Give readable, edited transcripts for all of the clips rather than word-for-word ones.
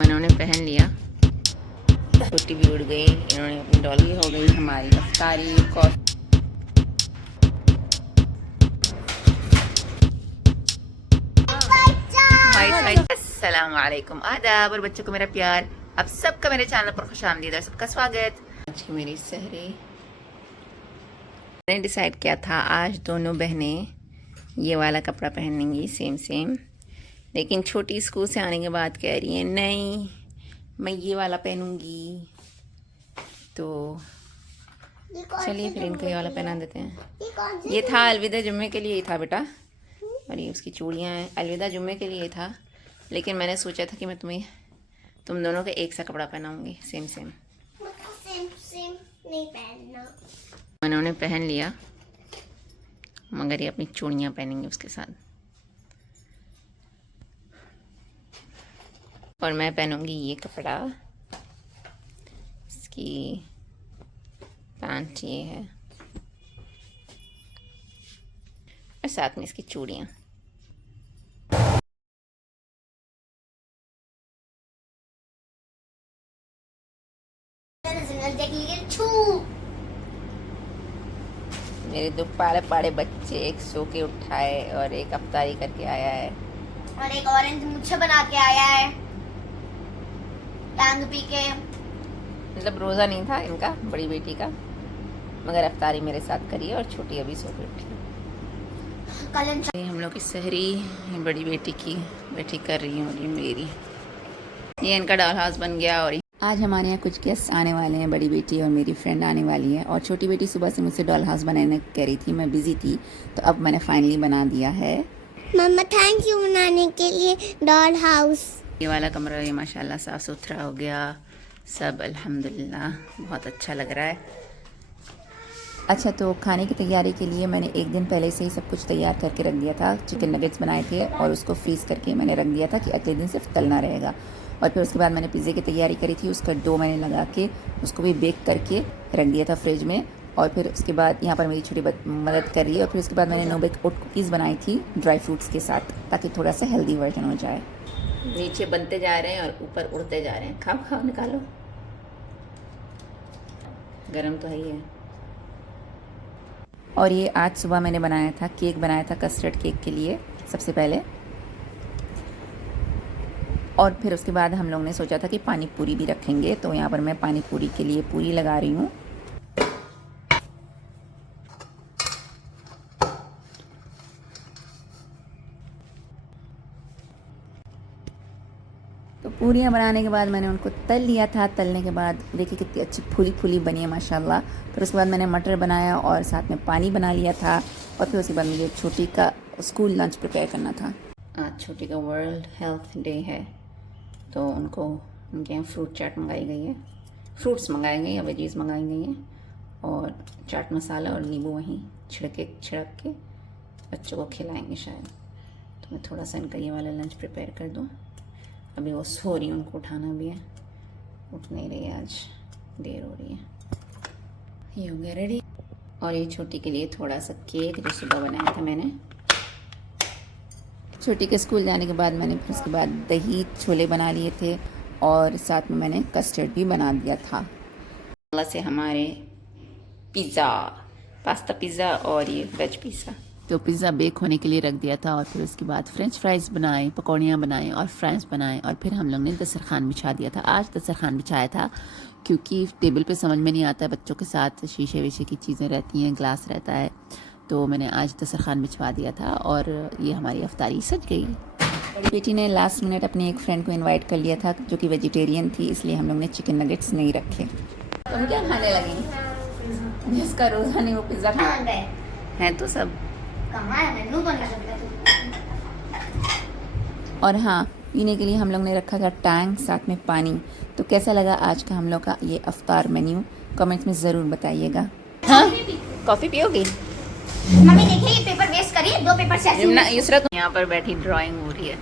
इन्होंने पहन लिया, छोटी भी उड़ गई, इन्होंने अपनी डॉली हो गई हमारी अफ्तारी कॉफी। अस्सलाम वालेकुम, आदाब और बच्चों को मेरा प्यार। आप सबका मेरे चैनल पर खुशामदीद और सबका स्वागत। आज की मेरी सहरी, मैंने डिसाइड किया था आज दोनों बहनें ये वाला कपड़ा पहनेंगी सेम सेम, लेकिन छोटी स्कूल से आने के बाद कह रही है नहीं मैं ये वाला पहनूंगी। तो चलिए फिर इनको ये वाला पहना देते हैं। ये था अलविदा जुम्मे के लिए ही था बेटा, और ये उसकी चूड़ियाँ हैं, अलविदा जुम्मे के लिए था, लेकिन मैंने सोचा था कि मैं तुम दोनों के एक सा कपड़ा पहनाऊंगी सेम सेम। सेम नहीं पहनना। उन्होंने पहन लिया, मगर ये अपनी चूड़ियाँ पहनेंगे उसके साथ, और मैं पहनूंगी ये कपड़ा। इसकी पैंट ये है और साथ में इसकी चूड़ियाँ। मेरे दो पाले पाड़े बच्चे, एक सो के उठाए और एक अफ्तारी करके आया है, और एक ऑरेंज मुझे बना के आया है टांग पी के। मतलब रोज़ा नहीं था इनका, बड़ी बेटी का, मगर अफ्तारी मेरे साथ करी है और छोटी अभी सो के उठी। हम लोग की सहरी बड़ी बेटी की बेटी कर रही हूँ, ये मेरी, ये इनका डॉल हाउस बन गया। और आज हमारे यहाँ कुछ गेस्ट आने वाले हैं, बड़ी बेटी और मेरी फ्रेंड आने वाली है, और छोटी बेटी सुबह से मुझसे डॉल हाउस बनाने कह रही थी, मैं बिज़ी थी, तो अब मैंने फाइनली बना दिया है। मम्मा थैंक यू बनाने के लिए डॉल हाउस। ये वाला कमरा ये माशाल्लाह साफ़ सुथरा हो गया सब, अल्हम्दुलिल्लाह बहुत अच्छा लग रहा है। अच्छा, तो खाने की तैयारी के लिए मैंने एक दिन पहले से ही सब कुछ तैयार करके रख दिया था। चिकन नगेट्स बनाए थे और उसको फ्रीज़ करके मैंने रख दिया था कि अगले दिन सिर्फ तलना रहेगा। और फिर उसके बाद मैंने पिज़्ज़े की तैयारी करी थी, उसका डो मैंने लगा के उसको भी बेक करके रख दिया था फ्रिज में। और फिर उसके बाद यहाँ पर मेरी छोटी मदद कर रही है। और फिर उसके बाद मैंने नो बेक ओट कुकीज़ बनाई थी ड्राई फ्रूट्स के साथ, ताकि थोड़ा सा हेल्दी वर्जन हो जाए। नीचे बनते जा रहे हैं और ऊपर उड़ते जा रहे हैं। खाओ खाओ, निकालो, गरम तो है ही है। और ये आज सुबह मैंने बनाया था, केक बनाया था कस्टर्ड केक के लिए सबसे पहले, और फिर उसके बाद हम लोग ने सोचा था कि पानी पूरी भी रखेंगे, तो यहाँ पर मैं पानी पूरी के लिए पूरी लगा रही हूँ। तो पूरियाँ बनाने के बाद मैंने उनको तल लिया था। तलने के बाद देखिए कितनी अच्छी फूली फूली बनी है माशाल्लाह। फिर उसके बाद मैंने मटर बनाया और साथ में पानी बना लिया था। और फिर उसके बाद मुझे छोटी का स्कूल लंच प्रिपेयर करना था। आज छोटी का वर्ल्ड हेल्थ डे है, तो उनके यहाँ फ्रूट चाट मंगाई गई है, फ्रूट्स मंगाए गए हैं, वेजीज मंगाई गई हैं, और चाट मसाला और नींबू वहीं छिड़क के बच्चों को खिलाएंगे शायद। तो मैं थोड़ा सा इनका ये वाला लंच प्रिपेयर कर दूँ। अभी वो सो रही, उनको उठाना भी है, उठ नहीं रही, आज देर हो रही है। ये हो गया रेडी। और ये छोटी के लिए थोड़ा सा केक जो सुबह बनाया था मैंने। छोटी के स्कूल जाने के बाद मैंने फिर उसके बाद दही छोले बना लिए थे, और साथ में मैंने कस्टर्ड भी बना दिया था। अल्लाह से हमारे पिज़्ज़ा, पास्ता पिज़्ज़ा और ये वेज पिज़्ज़ा। तो पिज़्ज़ा बेक होने के लिए रख दिया था, और फिर उसके बाद फ्रेंच फ्राइज़ बनाए, पकौड़ियाँ बनाए और फ्राइज़ बनाए, और फिर हम लोग ने दस्तरखान बिछा दिया था। आज दस्तरखान बिछाया था क्योंकि टेबल पे समझ में नहीं आता है, बच्चों के साथ शीशे वीशे की चीज़ें रहती हैं, ग्लास रहता है, तो मैंने आज दस्तरखान बिछवा दिया था। और ये हमारी अफ्तारी सज गई। बड़ी बेटी ने लास्ट मिनट अपनी एक फ्रेंड को इनवाइट कर लिया था जो कि वेजिटेरियन थी, इसलिए हम लोग ने चिकन नगेट्स नहीं रखे। तुम क्या खाने लगी? जिसका रोज़ा नहीं वो पिज़्ज़ा खाना है, तो सब और हाँ, पीने के लिए हम लोग ने रखा था टैंक, साथ में पानी। तो कैसा लगा आज का हम लोग का ये अफ्तार मेन्यू, कमेंट्स में ज़रूर बताइएगा। हाँ, कॉफ़ी पियोगी? मम्मी देखिए ये पेपर वेस्ट करिए, 2 पेपर से ऐसे यूसरत यहाँ पर बैठी ड्राइंग हो रही है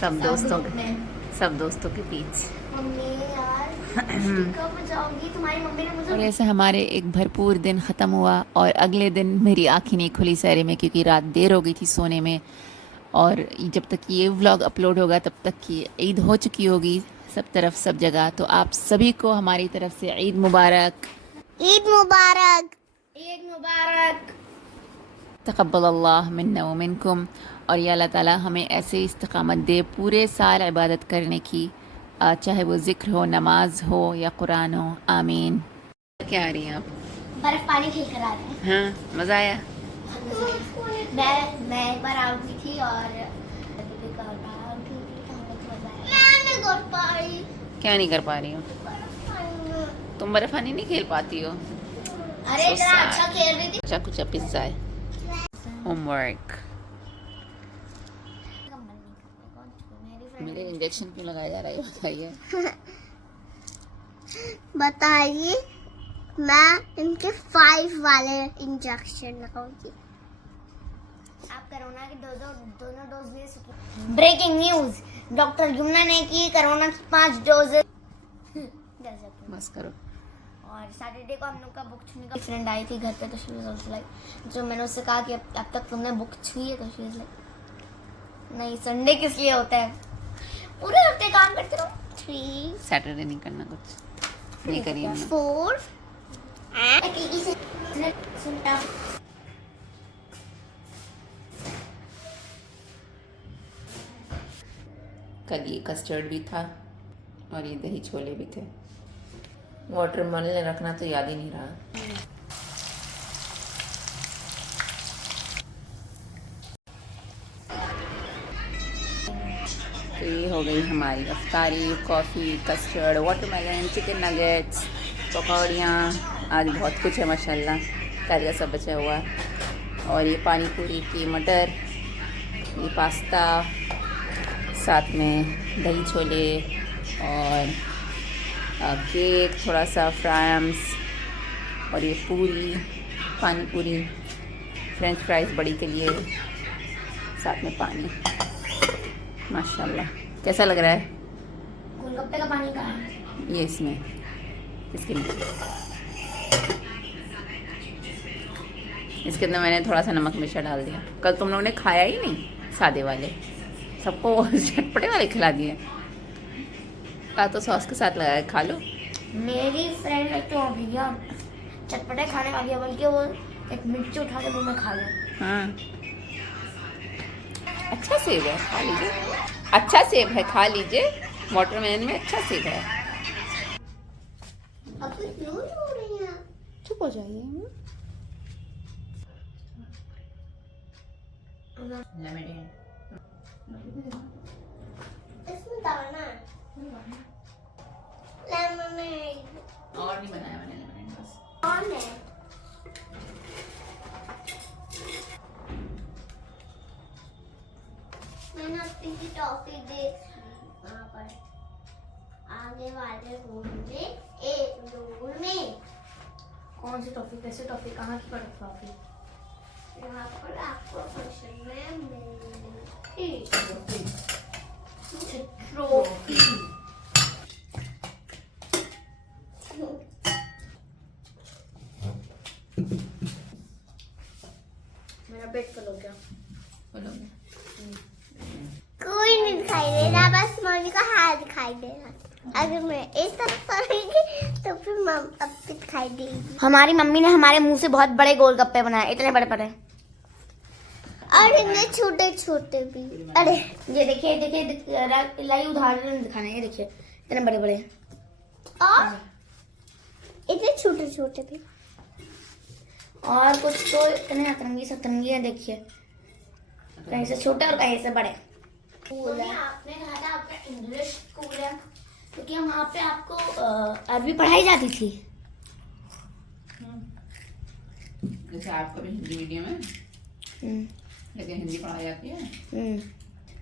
सब दोस्तों के बीच। मम्मी यार कब जाओगी? तुम्हारी मम्मी ने मुझे। और ऐसे हमारे एक भरपूर दिन ख़त्म हुआ, और अगले दिन मेरी आँखें नहीं खुली सहरे में, क्योंकि रात देर हो गई थी सोने में, और जब तक ये व्लॉग अपलोड होगा तब तक की ईद हो चुकी होगी सब तरफ सब जगह। तो आप सभी को हमारी तरफ से ईद मुबारक। ईद मुबारक। ईद मुबारक। तक़ब्बल अल्लाह मिन्ना व मिनकुम। और या अल्लाह ताला हमें ऐसे इस्तिक़ामत दे पूरे साल इबादत करने की, चाहे वो ज़िक्र हो, नमाज हो या कुरान हो। आमीन। क्या आ रही हैं आप? बर्फ पानी खेल कर आ रहे हैं। हाँ, मज़ा आया? मैं एक बार आउट हुई थी और मैं नहीं कर पाई। क्या नहीं कर पा रही हो? तुम बर्फ़ानी नहीं खेल पाती हो? अरे So इतना sad. अच्छा खेल रही थी। अच्छा कुछ पिज़्ज़ा है। होमवर्क। मेरे इंजेक्शन क्यों लगाया जा रहा है बताइए? बताइए, मैं इनके 5 वाले इंजेक्शन लगाऊंगी। आप कोरोना के दोनों डोज ले चुके। ब्रेकिंग न्यूज, डॉक्टर यमुना ने की कोरोना की 5 डोज। बस करो। और सैटरडे को हम लोग का बुक छूने का फ्रेंड आई थी घर पे, तो शी वाज आल्सो लाइक, जो मैंने उससे कहा कि अब तक तुमने बुक छुई है, तो शी वाज लाइक नहीं, संडे किस लिए होता है, पूरे हफ्ते काम करते रहो। 3 सैटरडे नहीं करना कुछ नहीं करिए हमने। 4 कल ये कस्टर्ड भी था और ये दही छोले भी थे। वाटरमेलन रखना तो याद ही नहीं रहा। तो ये हो गई हमारी अफ्तारी, coffee, custard, watermelon, chicken nuggets, पकौड़ियाँ। आज बहुत कुछ है माशाल्लाह, कल का सब बचा हुआ। और ये पानी पूरी की मटर, ये पास्ता, साथ में दही छोले और केक, थोड़ा सा फ्राइम्स, और ये पूरी, पानी पूरी, फ्रेंच फ्राइज़ बड़ी के लिए, साथ में पानी। माशाल्लाह, कैसा लग रहा है? गोलगप्पे का पानी कहाँ है? ये इसमें, इसके नीचे, इसके अंदर मैंने थोड़ा सा नमक मिर्चा डाल दिया। कल तुम लोगों ने खाया ही नहीं सादे वाले, सबको चटपटे वाले खिला दिए। का तो सॉस के साथ लगाया, खा लो। मेरी फ्रेंड तो भैया चटपटे खाने वाली है, बल्कि वो एक मिर्ची उठा के मुंह में खा ले। हाँ, अच्छा सेब है, खा लीजिए। अच्छा सेब है, खा लीजिए। वाटरमेलन में अच्छा सेब है। अब तो क्यों रो रही हैं? चुप हो जाइए। इसमें डालना है लेमनेड। और नहीं बनाया मैंने लेमनेड, बस। कौन है? मैंने अपनी की टॉफी देखी वहाँ पर आगे वाले रूम में, एक रूम में। कौन सी टॉफी, कैसे टॉफी, कहाँ की टॉफी? यहाँ पर आपको फंक्शन में मिलेगी ट्रॉफी। मेरा पेट फुल हो गया। कोई नहीं दिखाई दे रहा, बस मम्मी का हाथ दिखाई दे रहा। अगर मैं इस तरफ करूंगी तो फिर अब दिखाई देगी। हमारी मम्मी ने हमारे मुंह से बहुत बड़े गोलगप्पे बनाए, इतने बड़े बड़े, और इतने छोटे छोटे भी। अरे ये देखिए, देखिए लाइव उदाहरण दिखाना है, ये देखिए इतने बड़े बड़े और इतने छोटे छोटे भी, और कुछ तो इतने अतरंगी सतरंगी है। देखिए कहीं से छोटे और कहीं से बड़े। आपने कहा था आपका इंग्लिश स्कूल है, तो क्या वहाँ पे आपको अरबी पढ़ाई जाती थी? जैसे आपका भी हिंदी मीडियम है, लेकिन हिंदी पढ़ाई जाती है।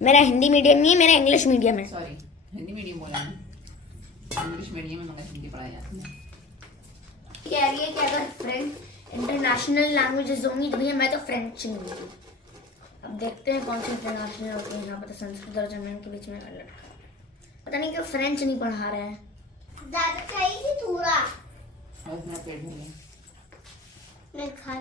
मेरा हिंदी मीडियम नहीं है, मेरा इंग्लिश मीडियम है। सॉरी, हिंदी मीडियम बोला है, इंग्लिश मीडियम में मगर हिंदी पढ़ाई जाती है। कह रही है कि अगर फ्रेंच इंटरनेशनल लैंग्वेजेस होंगी तो भैया मैं तो फ्रेंच लूंगी। अब देखते हैं कौन सी इंटरनेशनल होती है। यहाँ पर तो संस्कृत और जर्मन के बीच में लटका, पता नहीं क्यों फ्रेंच नहीं पढ़ा रहे हैं। ज़्यादा चाहिए थोड़ा, बस मेरा पेट भर गया। मैं खा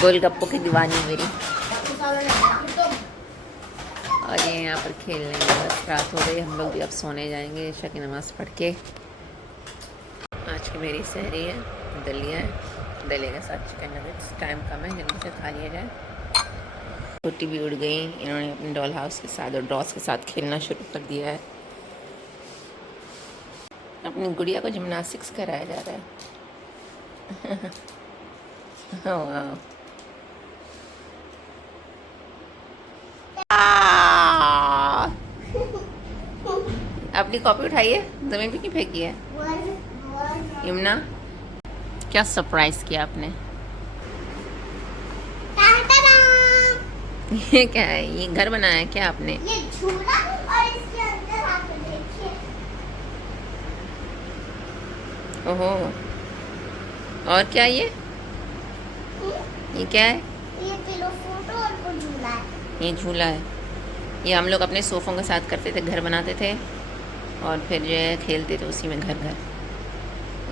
गोलगप्पों की दीवानी मेरी। और ये यहाँ पर खेल रहे हैं। बस रात हो गई, हम लोग भी अब सोने जाएंगे ईशा की नमाज़ पढ़ के। आज की मेरी सहरी है, दलिया है, दलिया के साथ चिकन नगेट्स। टाइम कम है, जल्दी से खा लिया जाए। छोटी भी उड़ गई, इन्होंने अपने डॉल हाउस के साथ और डॉल्स के साथ खेलना शुरू कर दिया है। अपनी गुड़िया को जिम्नास्टिक्स कराया जा रहा है। वाह। अपनी कॉपी उठाइए, जमीन पे क्यों फेंकी है यमुना? क्या सरप्राइज किया आपने? ये क्या है? ये घर बनाया है क्या आपने? ये झूला और इसके अंदर आकर देखिए। ओहो, और क्या ये क्या है? ये पिलो फोटो और वो झूला है। ये झूला है। ये हम लोग अपने सोफ़ों के साथ करते थे, घर बनाते थे और फिर जो है खेलते थे उसी में घर घर।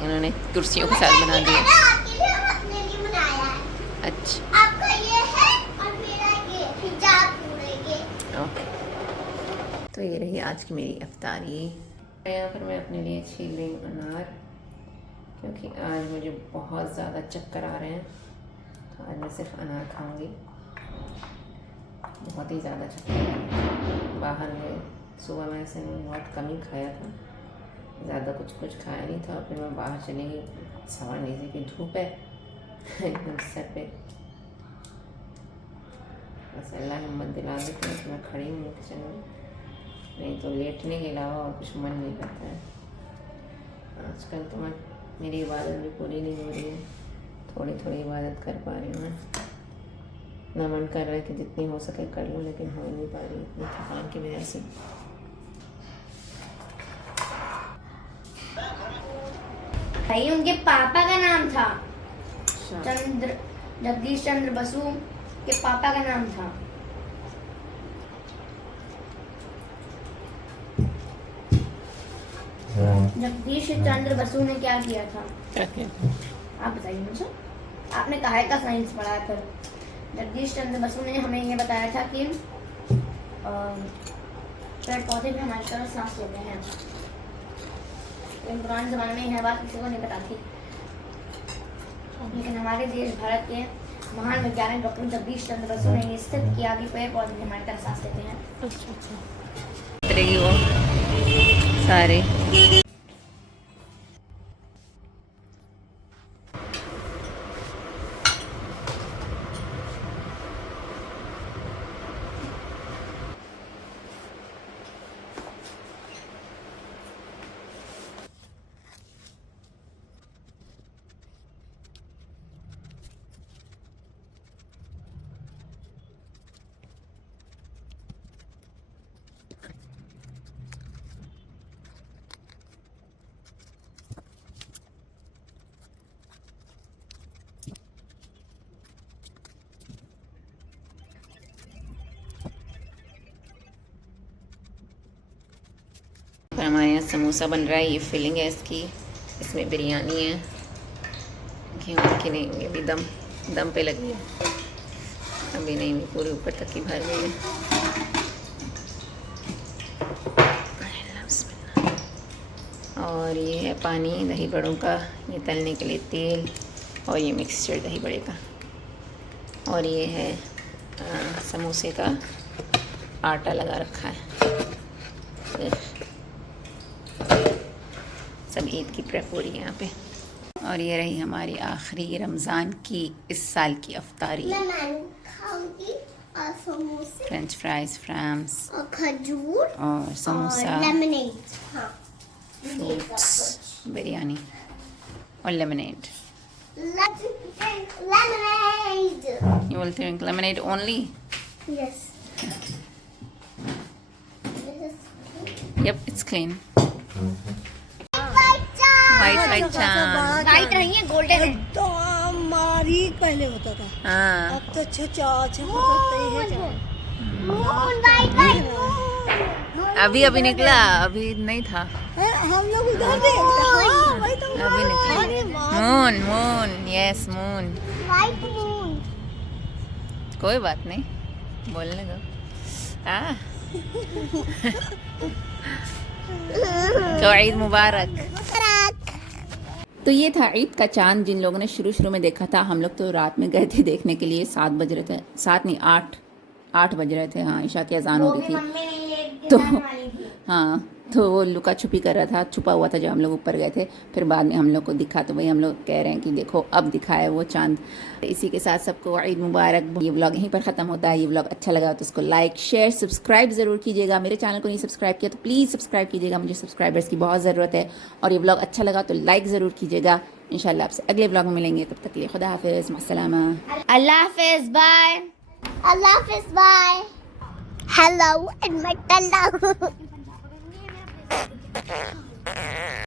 इन्होंने कुर्सियों के साथ बना दिया। आपके लिए हम अपने लिए बनाया है। अच्छा, आपका ये है और मेरा ये हिजाब पूरे ये। ओके। तो ये रही आज की मेरी अफ्तारी। यहाँ पर मैं अपने लिए छील रही हूँ अनार, क्योंकि आज मुझे बहुत ज़्यादा चक्कर आ रहे हैं। तो आज मैं सिर्फ अनार खाऊंगी। बहुत ही ज़्यादा चक्कर आ रहे हैं। बाहर में सुबह में ऐसे बहुत कम ही खाया था, ज़्यादा कुछ खाया नहीं था। फिर मैं बाहर चली गई, सवा नीचे की धूप है एकदम सर पे। बस अल्लाह हिम्मत दिला देते हैं कि मैं खड़ी हूँ किचन में, नहीं तो लेटने के अलावा और कुछ मन नहीं करता है। आजकल तो मेरी इबादत भी पूरी नहीं हो रही है, थोड़ी थोड़ी इबादत कर पा रही हूँ मैं। ना मन कर रहा है कि जितनी हो सके कर लूँ, लेकिन हो नहीं पा रही इतनी थकान की वजह से। भाई उनके पापा का नाम था जगदीश चंद्र बसु के पापा का नाम था। जगदीश चंद्र बसु ने क्या किया था? आप बताइए मुझे। आपने काहे का साइंस पढ़ा था? जगदीश चंद्र बसु ने हमें ये बताया था कि पेड़ पौधे भी हमारी तरह सांस लेते हैं। पुराने ज़माने में यह बात किसी को नहीं पता थी, लेकिन हमारे देश भारत के महान वैज्ञानिक डॉक्टर जगदीश चंद्र बसु ने ये सिद्ध किया कि पेड़ पौधे भी हमारी तरह सांस लेते हैं। अच्छा। वो सारे पर हमारे यहाँ समोसा बन रहा है। ये फिलिंग है इसकी, इसमें बिरयानी है। गेहूँ की नहीं हुई, अभी दम पे लगी है, अभी नहीं हुई, पूरे ऊपर तक की भर गई है। और ये है पानी दही बड़ों का, ये तलने के लिए तेल, और ये मिक्सचर दही बड़े का, और ये है समोसे का आटा लगा रखा है। सब ईद की प्रेप हो रही है यहाँ पे। और ये रही हमारी आखिरी रमज़ान की इस साल की अफ्तारी। खाऊंगी और समोसे, फ्रेंच फ्राइज, फ्राम्स और खजूर और समोसा, लेमनेड, हाँ, फ्रूट्स, बिरयानी और lemonade. Lemonade. You will drink lemonade only? Yes. Yep, it's clean. White White चांद। वाइट नहीं है, गोल्डन है। तो हमारी पहले होता था, हाँ, अब तो अच्छा है। मून वाइट अभी निकला, अभी नहीं था, हम लोग उधर देखते हाँ, वही तो अभी निकला। Moon, yes moon. White moon. कोई बात नहीं, बोलने दो। तो ईद मुबारक। तो ये था ईद का चांद। जिन लोगों ने शुरू में देखा था, हम लोग तो रात में गए थे देखने के लिए, 7 बज रहे थे, 7 नहीं 8 बज रहे थे। हाँ, ईशा की अजान हो रही थी। तो हाँ, तो वो लुका छुपी कर रहा था, छुपा हुआ था जब हम लोग ऊपर गए थे। फिर बाद में हम लोग को दिखा, तो वही हम लोग कह रहे हैं कि देखो अब दिखा है वो चांद। इसी के साथ सबको ईद मुबारक। ये व्लॉग यहीं पर ख़त्म होता है। ये व्लॉग अच्छा लगा तो उसको लाइक शेयर सब्सक्राइब ज़रूर कीजिएगा। मेरे चैनल को नहीं सब्सक्राइब किया तो प्लीज़ सब्सक्राइब कीजिएगा, मुझे सब्सक्राइबर्स की बहुत ज़रूरत है। और ये व्लॉग अच्छा लगा तो लाइक ज़रूर कीजिएगा। इंशाल्लाह आपसे अगले व्लॉग में मिलेंगे, तब तक के लिए खुदा हाफिज़, मस्सलामा। अल्लाह हाफिज़, बाय। अल्लाह हाफिज़, बाय। Hello and my